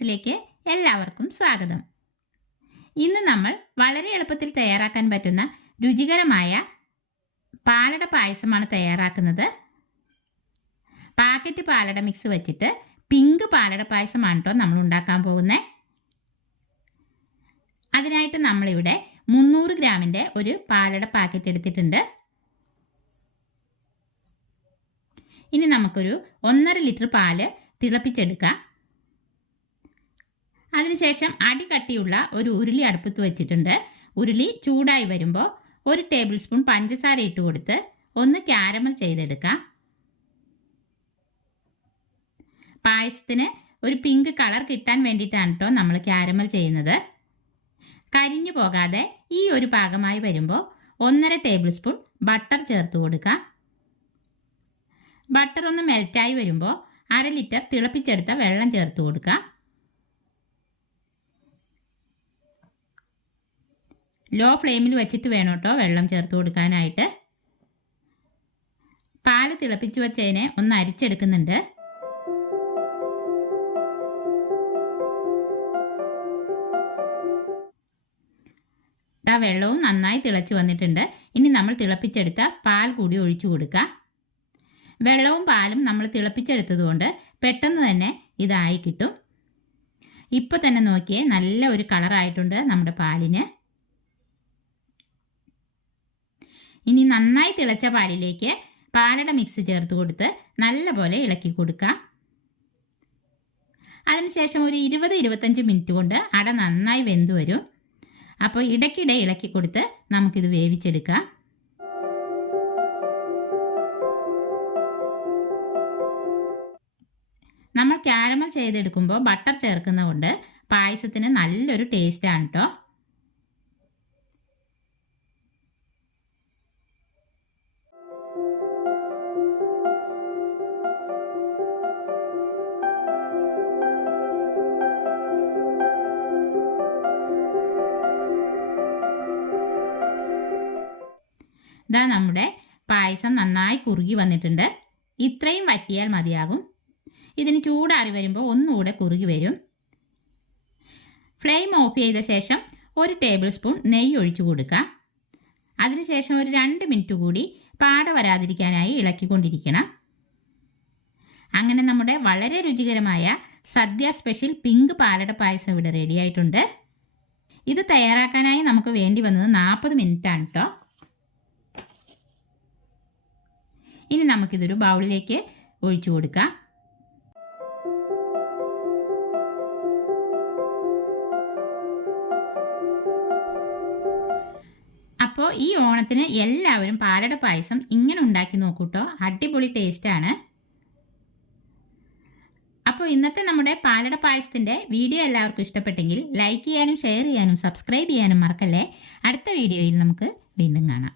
ചാനലിലേക്ക് എല്ലാവർക്കും സ്വാഗതം. ഇന്ന് നമ്മൾ വളരെ എളുപ്പത്തിൽ തയ്യാറാക്കാൻ പറ്റുന്ന രുചികരമായ പാലട പായസമാണ് തയ്യാറാക്കുന്നത്. പാക്കറ്റ് പാലട മിക്സ് വെച്ചിട്ട് പിങ്ക് പാലട പായസമാണ് കേട്ടോ നമ്മൾ ഉണ്ടാക്കാൻ പോകുന്നത് അതിനായിട്ട് നമ്മളിവിടെ മുന്നൂറ് ഗ്രാമിന്റെ ഒരു പാലട പാക്കറ്റ് എടുത്തിട്ടുണ്ട്. ഇനി നമുക്കൊരു ഒന്നര ലിറ്റർ പാൽ തിളപ്പിച്ചെടുക്കാം. അതിനുശേഷം അടി കട്ടിയുള്ള ഒരു ഉരുളി അടുപ്പത്ത് വെച്ചിട്ടുണ്ട്. ഉരുളി ചൂടായി വരുമ്പോൾ ഒരു ടേബിൾ സ്പൂൺ പഞ്ചസാര ഇട്ട് കൊടുത്ത് ഒന്ന് ക്യാരമൽ ചെയ്തെടുക്കാം. പായസത്തിന് ഒരു പിങ്ക് കളർ കിട്ടാൻ വേണ്ടിയിട്ടാണ് കേട്ടോ നമ്മൾ ക്യാരമൽ ചെയ്യുന്നത്. കരിഞ്ഞു പോകാതെ ഈ ഒരു പാകമായി വരുമ്പോൾ ഒന്നര ടേബിൾ സ്പൂൺ ബട്ടർ ചേർത്ത് കൊടുക്കാം. ബട്ടർ ഒന്ന് മെൽറ്റായി വരുമ്പോൾ അര ലിറ്റർ തിളപ്പിച്ചെടുത്ത വെള്ളം ചേർത്ത് കൊടുക്കുക ലോ ഫ്ലെയിമിൽ വെച്ചിട്ട് വേണം കേട്ടോ വെള്ളം ചേർത്ത് കൊടുക്കാനായിട്ട്. പാൽ തിളപ്പിച്ച് വെച്ചതിനെ ഒന്ന് അരിച്ചെടുക്കുന്നുണ്ട്. വെള്ളവും നന്നായി തിളച്ച് വന്നിട്ടുണ്ട്. ഇനി നമ്മൾ തിളപ്പിച്ചെടുത്ത പാൽ കൂടി ഒഴിച്ചു കൊടുക്കുക വെള്ളവും പാലും നമ്മൾ തിളപ്പിച്ചെടുത്തതുകൊണ്ട് പെട്ടെന്ന് തന്നെ ഇതായി കിട്ടും. ഇപ്പോൾ തന്നെ നോക്കിയേ നല്ല ഒരു കളറായിട്ടുണ്ട് നമ്മുടെ പാലിന്. ഇനി നന്നായി തിളച്ച പാലിലേക്ക് പാലട മിക്സ് ചേർത്ത് കൊടുത്ത് നല്ലപോലെ ഇളക്കി കൊടുക്കാം. അതിനുശേഷം ഒരു ഇരുപത് ഇരുപത്തഞ്ച് മിനിറ്റ് കൊണ്ട് അട നന്നായി വെന്ത് വരും. അപ്പോൾ ഇടയ്ക്കിടെ ഇളക്കി കൊടുത്ത് നമുക്കിത് വേവിച്ചെടുക്കാം. നമ്മൾ ക്യാരമൽ ചെയ്തെടുക്കുമ്പോൾ ബട്ടർ ചേർക്കുന്നതുകൊണ്ട് പായസത്തിന് നല്ലൊരു ടേസ്റ്റാണ് കേട്ടോ ഇതാ നമ്മുടെ പായസം നന്നായി കുറുകി വന്നിട്ടുണ്ട്. ഇത്രയും വറ്റിയാൽ മതിയാകും. ഇതിന് ചൂടാറി വരുമ്പോൾ ഒന്നുകൂടെ കുറുകി വരും. ഫ്ലെയിം ഓഫ് ചെയ്ത ശേഷം ഒരു ടേബിൾ സ്പൂൺ നെയ്യ് ഒഴിച്ചു കൊടുക്കുക അതിനുശേഷം ഒരു രണ്ട് മിനിറ്റ് കൂടി പാട വരാതിരിക്കാനായി ഇളക്കിക്കൊണ്ടിരിക്കണം. അങ്ങനെ നമ്മുടെ വളരെ രുചികരമായ സദ്യ സ്പെഷ്യൽ പിങ്ക് പാലട പായസം ഇവിടെ റെഡിയായിട്ടുണ്ട് ഇത് തയ്യാറാക്കാനായി നമുക്ക് വേണ്ടി വന്നത് നാൽപ്പത് മിനിറ്റാണ് കേട്ടോ. ഇനി നമുക്കിതൊരു ബൗളിലേക്ക് ഒഴിച്ചു കൊടുക്കാം. അപ്പോൾ ഈ ഓണത്തിന് എല്ലാവരും പാലട പായസം ഇങ്ങനെ ഉണ്ടാക്കി നോക്കൂട്ടോ അടിപൊളി ടേസ്റ്റാണ് അപ്പോൾ ഇന്നത്തെ നമ്മുടെ പാലട പായസത്തിന്റെ വീഡിയോ എല്ലാവർക്കും ഇഷ്ടപ്പെട്ടെങ്കിൽ ലൈക്ക് ചെയ്യാനും ഷെയർ ചെയ്യാനും സബ്സ്ക്രൈബ് ചെയ്യാനും മറക്കല്ലേ. അടുത്ത വീഡിയോയിൽ നമുക്ക് വീണ്ടും കാണാം.